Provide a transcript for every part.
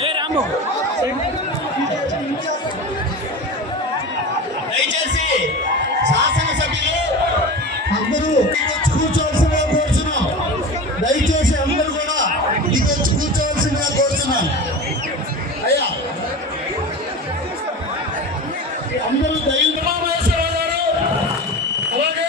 ఏ రాంబాబు దయచేసి శాసనసభ్యులు అందరూ వచ్చి కూర్చోవలసిందిగా కోరుచున్నాం దయచేసి అందరూ కూడా ఇది వచ్చి కూర్చోవలసిందిగా కోరుచున్నాం అయ్యా. అందరూ దైవ గారు. అలాగే.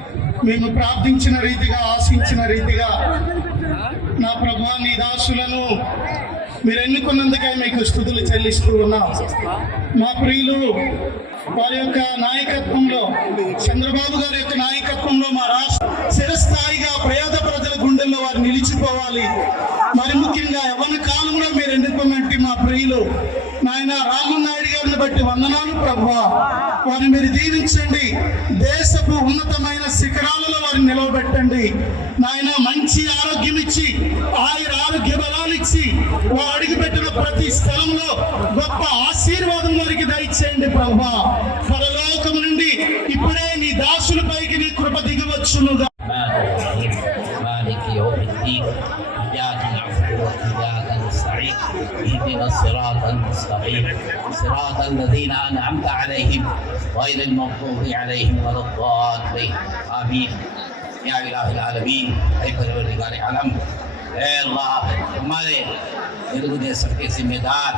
మేము ప్రార్థించిన రీతిగా ఆశించిన రీతిగా నా ప్రభా నీ దాసులను మీరు ఎన్నుకున్నందుకే మీకు స్థుతులు చెల్లిస్తూ ఉన్నాం. మా ప్రియులు వారి యొక్క నాయకత్వంలో చంద్రబాబు గారి యొక్క నాయకత్వంలో మా రాష్ట్ర శిరస్థాయిగా ప్రయాద ప్రజల గుండెల్లో వారు నిలిచిపోవాలి. మరి ముఖ్యంగా ఎవరి కాలంలో మీరు ఎన్నుకున్నట్టు మా ప్రియులు నాయన రాహుల్ నాయుడు గారిని బట్టి వందనాలు ప్రభు వారిని మీరు దీవించండి. దేశపు ఉన్నతమైన శిఖరాలలో వారిని నిలవబెట్టండి. నాయన మంచి ఆరోగ్యం ఇచ్చి ఆయన ఆరోగ్య బలాలు ఇచ్చి వారు అడుగుపెట్టిన ప్రతి స్థలంలో గొప్ప ఆశీర్వాదం వారికి దయచేయండి ప్రభా పరలోకము నుండి ఇప్పుడే నీ దాసులపైకి నీ కృప దిగవచ్చునుగా المستقيم صراط الذين أنعمت عليهم غير المغضوب عليهم ولا الضالين آمين या इलाह आलमीन ऐ परवरदिगार आलम ऐ अल्लाह हमारे हिंदू देश के जिम्मेदार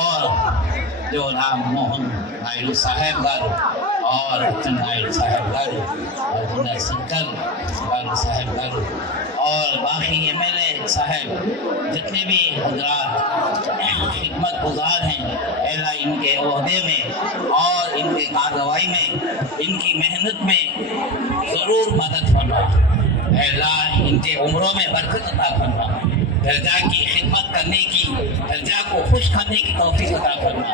और जो राम मोहन नायडू साहेब गारू और रतन नायडू साहेब गारू और गुना संकल गारू साहेब गारू और बाकी एम एल ए साहेब, जितने भी हजरात, खिदमत गुजार हैं अल्लाह इनके अहदे में और इनके कार्रवाई में, इनकी मेहनत में ज़रूर मदद फरमा। अल्लाह इनके उम्रों में बरकत अदा फरमा। दर्जा की खिदमत करने की दर्जा को खुश करने की तोफीक अदा करना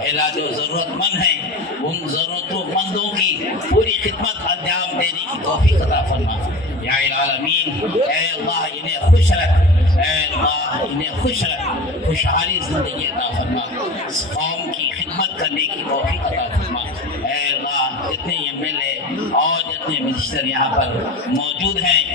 अल्लाह जो ज़रूरतमंद हैं, उन ज़रूरतमंदों की पूरी खिदमत فرما یا العالمین اے اللہ انہیں خوش رکھ اے اللہ انہیں خوش رکھ خوشحالی زندگی عطا فرما. قوم کی خدمت کرنے کی توفیق عطا فرما. اے اللہ، جتنے ایم ایل اے اور جتنے منسٹر یہاں پر موجود ہیں